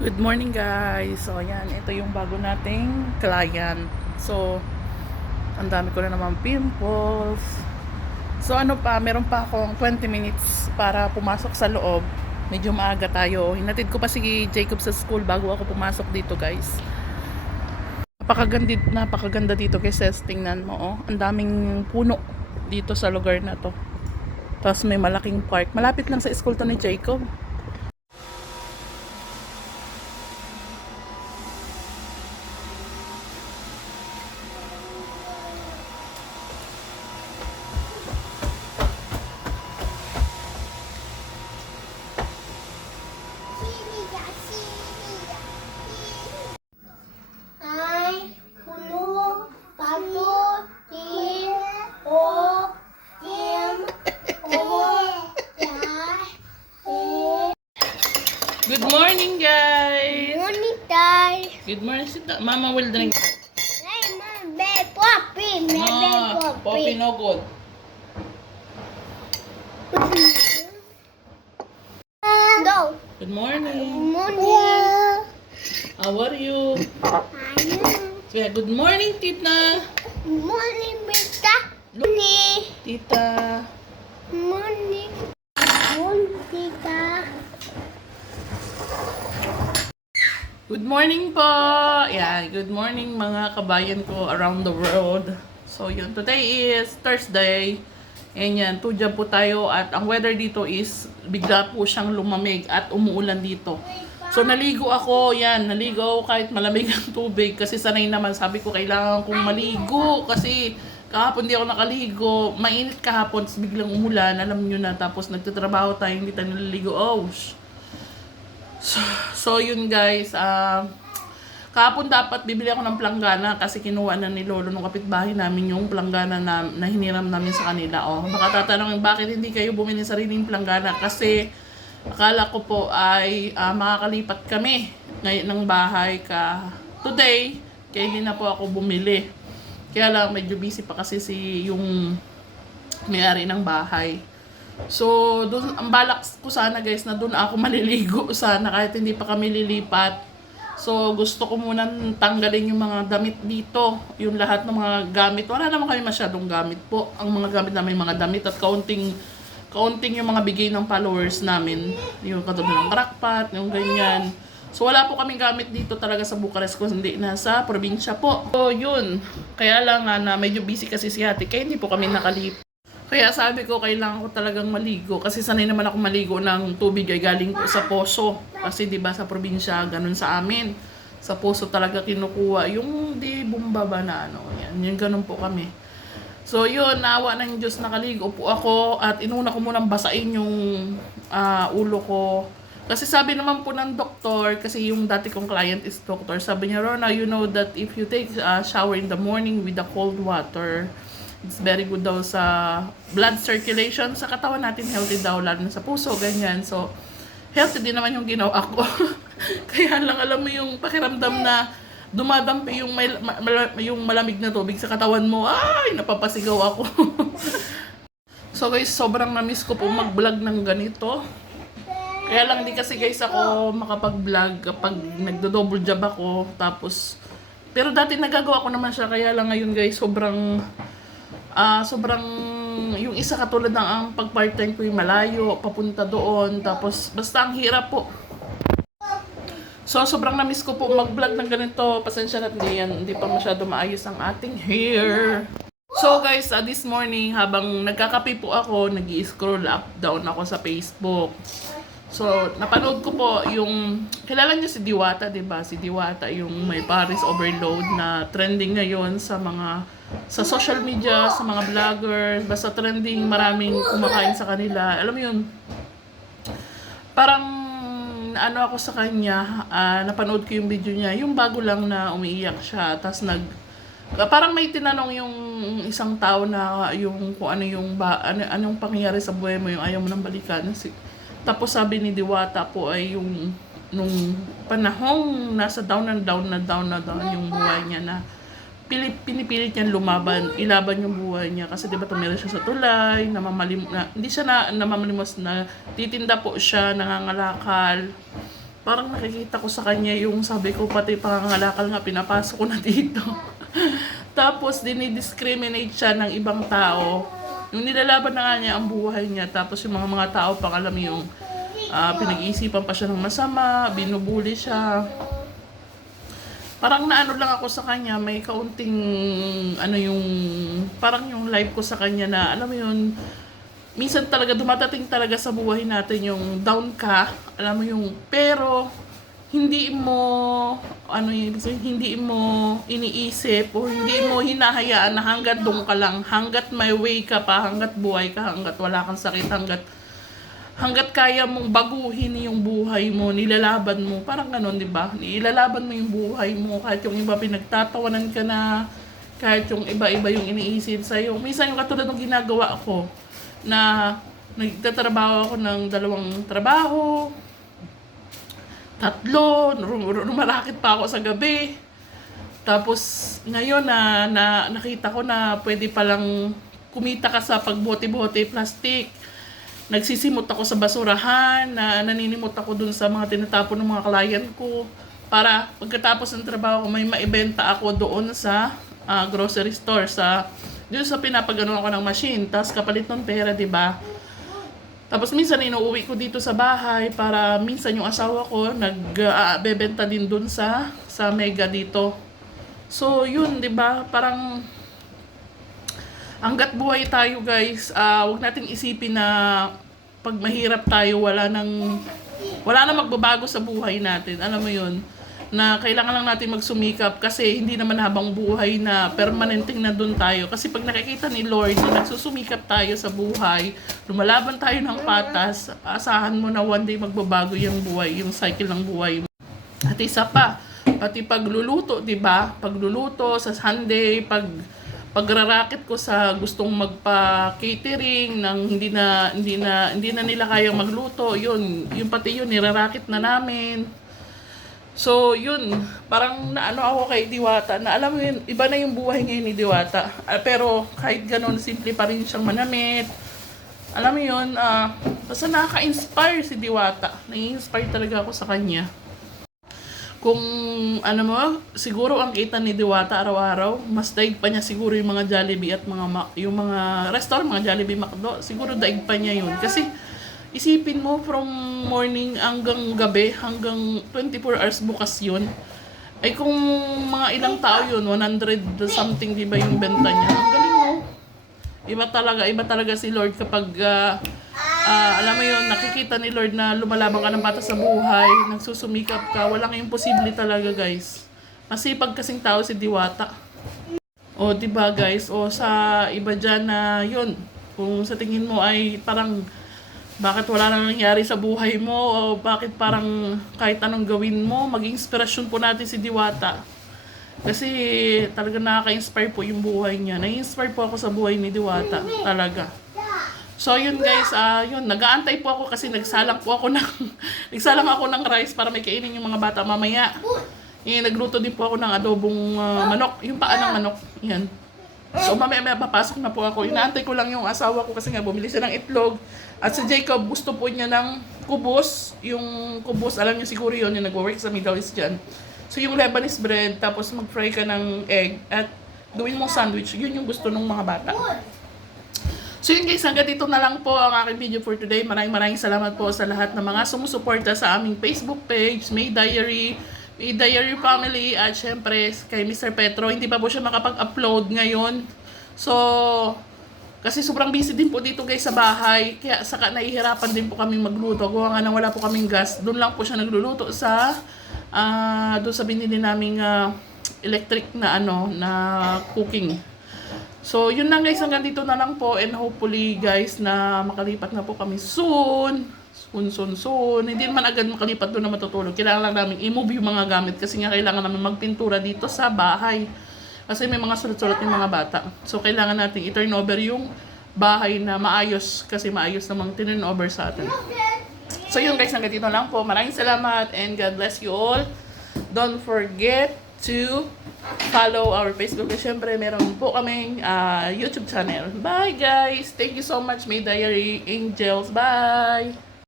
Good morning guys. So ayan, ito yung bago nating client. So, ang dami ko na naman pimples. So ano pa, meron pa akong 20 minutes para pumasok sa loob. Medyo maaga tayo. Hinatid ko pa si Jacob sa school bago ako pumasok dito guys. Napakaganda dito kasi tingnan mo oh. Ang daming puno dito sa lugar na to. Tapos may malaking park. Malapit lang sa school to ni Jacob. Hai, puluh, satu, o, tim, o, Good morning guys. monitor. Good morning. Mama will drink. Hey, mebe popi, mebe Poppy popi. no good. Go. Good morning. Morning. How are you? Say, good morning, Tita. Morning, Beta. Morning. Tita. Morning. Morning, Tita. Good morning po. Yeah, good morning mga kabayan ko around the world. So, yun. Today is Thursday. And yan, tudya po tayo at ang weather dito is bigla po siyang lumamig at umuulan dito. So, naligo ako. Yan, naligo kahit malamig ang tubig kasi sanay naman. Sabi ko, kailangan kong maligo kasi kahapon di ako nakaligo. Mainit kahapon, tapos biglang umulan. Alam nyo na, tapos nagtatrabaho tayo, hindi tayo naliligo. So yun guys, kahapon dapat bibili ako ng planggana kasi kinuha na ni Lolo nung kapitbahay namin yung planggana na hiniram namin sa kanila. Baka tatanungin bakit hindi kayo bumili ng sariling planggana kasi akala ko po ay makakalipat kami ngayon ng bahay today, kaya hindi na po ako bumili. Kaya lang medyo busy pa kasi yung may-ari ng bahay. So, doon ang balak ko sana guys na doon ako maliligo sana kahit hindi pa kami lilipat. So, gusto ko munang tanggalin yung mga damit dito, yung lahat ng mga gamit. Wala naman kami masyadong gamit po. Ang mga gamit namin mga damit at kaunting yung mga bigay ng followers namin. Yung katulad ng crackpot, yung ganyan. So, wala po kaming gamit dito talaga sa Bucharest kung hindi nasa probinsya po. So, yun. Kaya lang na medyo busy kasi si ate, kaya hindi po kami nakalipat. Kaya sabi ko, kailangan ko talagang maligo. Kasi sanay naman ako maligo ng tubig ay galing po sa poso. Kasi di ba sa probinsya, ganun sa amin. Sa poso talaga kinukuha. Yung di bumbaba na ano. Yan, yung ganun po kami. So yun, naawa ng Diyos, nakaligo po ako. At inuna ko munang basain yung ulo ko. Kasi sabi naman po ng doktor, kasi yung dati kong client is doctor, sabi niya, Rona, you know that if you take a shower in the morning with the cold water, it's very good daw sa blood circulation sa katawan natin, healthy daw lalo na sa puso, ganyan. So, healthy din naman yung ginawa ko. Kaya lang alam mo yung pakiramdam na dumadampi yung malamig na tubig sa katawan mo. Ay, napapasigaw ako. So guys, sobrang na-miss ko po mag-vlog ng ganito. Kaya lang di kasi guys ako makapag-vlog kapag nagdo-double job ako. Tapos, pero dati nagagawa ko naman siya. Kaya lang ngayon guys, sobrang yung isa katulad ng ang pag part-time ko yung malayo, papunta doon, tapos basta ang hirap po. So sobrang na-miss ko po mag-vlog ng ganito. Pasensya na hindi pa masyado maayos ang ating hair. So guys, this morning habang nagkakape po ako, nag-i-scroll up down ako sa Facebook. So, napanood ko po yung, kilala niyo si Diwata, 'di ba? Si Diwata yung may Paris Overload na trending ngayon sa social media, sa mga vloggers, basta trending, maraming kumakain sa kanila. Alam mo yun, parang ano ako sa kanya, napanood ko yung video niya, yung bago lang na umiiyak siya, tapos parang may tinanong yung isang tao na yung kung ano anong pangyayari sa buhay mo, yung ayaw mo nang balikan. Tapos sabi ni Diwata po ay yung nung panahong nasa down yung buhay niya na pinipilit niyang ilaban yung buhay niya kasi 'di ba tumira siya sa tulay, hindi siya namamalimos na titinda po siya, nangangalakal. parang nakikita ko sa kanya yung sabi ko pati pangangalakal nga pinapasok ko na dito. Tapos dinidiscriminate siya ng ibang tao. Yung nilalaban na nga niya ang buhay niya. Tapos yung mga tao pang alam yung pinag-iisipan pa siya ng masama, binubuli siya. Parang naano lang ako sa kanya, may kaunting parang yung life ko sa kanya na alam mo yun, minsan talaga dumatating talaga sa buhay natin yung down ka, alam mo yung, pero hindi mo hindi mo iniisip o hindi mo hinahayaan na hanggat doon ka lang, hanggat may way ka pa, hanggat buhay ka, hanggat wala kang sakit, hanggat kaya mong baguhin yung buhay mo, nilalaban mo, parang gano'n, di ba? Nilalaban mo yung buhay mo, kahit yung iba pinagtatawanan ka na, kahit yung iba-iba yung iniisip sa'yo. Minsan yung katulad ng ginagawa ko, na nagtatrabaho ako ng 2 trabaho, 3, rumarakit pa ako sa gabi. Tapos ngayon na nakita ko na pwede palang kumita ka sa pagbote-bote plastic. Nagsisimot ako sa basurahan, naninimot ako dun sa mga tinatapon ng mga client ko para pagkatapos ng trabaho ko may maibenta ako doon sa grocery store, doon sa pinapagano ako ng machine, tapos kapalit ng pera, di ba? Tapos minsan inuuwi ko dito sa bahay para minsan yung asawa ko nagbebenta din doon sa Mega dito. So yun, di ba? Parang hanggat buhay tayo guys, huwag natin isipin na pag mahirap tayo, wala nang magbabago sa buhay natin. Alam mo yun, na kailangan lang natin magsumikap kasi hindi naman habang buhay na permanenteng na doon tayo. Kasi pag nakikita ni Lord na nagsusumikap tayo sa buhay, lumalaban tayo ng patas, asahan mo na one day magbabago yung buhay, yung cycle ng buhay mo. At isa pa, pati pagluluto, di ba? Pagluluto sa Sunday, pagrarakit ko sa gustong magpa-catering ng hindi na nila kayang magluto, yun pati yun nirarakit na namin. So yun, parang naano ako kay Diwata na alam mo yun, iba na yung buhay ngayon ni Diwata. Pero kahit gano'n, simple pa rin siyang manamit. Alam mo yun, basta nakaka-inspire si Diwata. Nai-inspire talaga ako sa kanya. Kung siguro ang kita ni Diwata araw-araw, mas daig pa niya siguro yung mga Jollibee at yung mga restaurant, mga Jollibee, McDo, siguro daig pa niya yun. Kasi isipin mo from morning hanggang gabi, hanggang 24 hours bukas yun. Ay kung mga ilang tao yun, 100 something, di ba yung benta niya? Ang galing mo. Iba talaga si Lord kapag alam mo yun, nakikita ni Lord na lumalabang ka ng bata sa buhay, nagsusumikap ka, walang imposible talaga guys. Masipag kasing tao si Diwata. O diba guys, o sa iba dyan na yun, kung sa tingin mo ay parang bakit wala nang nangyari sa buhay mo, o bakit parang kahit anong gawin mo, maging inspirasyon po natin si Diwata. Kasi talaga nakaka-inspire po yung buhay niya. Na-inspire po ako sa buhay ni Diwata, talaga. So yun guys, yun, nag-aantay po ako kasi nagsalang ako ng rice para may kainin yung mga bata mamaya. Nagluto din po ako ng adobong manok, yung paa ng manok. Yan. So mamaya papasok na po ako. Inaantay ko lang yung asawa ko kasi nga bumili siya ng itlog. At si Jacob, gusto po niya ng kubos. Yung kubos, alam niyo siguro yun, yung nag-work sa Middle East dyan. So yung Lebanese bread, tapos mag-fry ka ng egg at gawin mong sandwich. Yun yung gusto ng mga bata. So yun guys, hanggang dito na lang po ang aking video for today. Maraming salamat po sa lahat ng mga sumusuporta sa aming Facebook page, May Diary Family, at syempre kay Mr. Petro. Hindi pa po siya makapag-upload ngayon. So, kasi sobrang busy din po dito guys sa bahay. Kaya saka nahihirapan din po kami magluto. Gawa nga na wala po kaming gas. Doon lang po siya nagluluto doon sa binili naming electric na na cooking. So, yun lang guys, hanggang dito na lang po, and hopefully guys na makalipat na po kami soon. Hindi naman agad makalipat doon na matutulog. Kailangan lang namin i-move yung mga gamit kasi nga kailangan namin magpintura dito sa bahay. Kasi may mga sulat-sulat yung mga bata. So, kailangan natin i-turn over yung bahay na maayos kasi maayos namang turn over sa atin. So, yun guys, hanggang dito lang po. Maraming salamat and God bless you all. Don't forget to follow our Facebook. At syempre, meron po kaming YouTube channel. Bye guys! Thank you so much, May Diary Angels. Bye!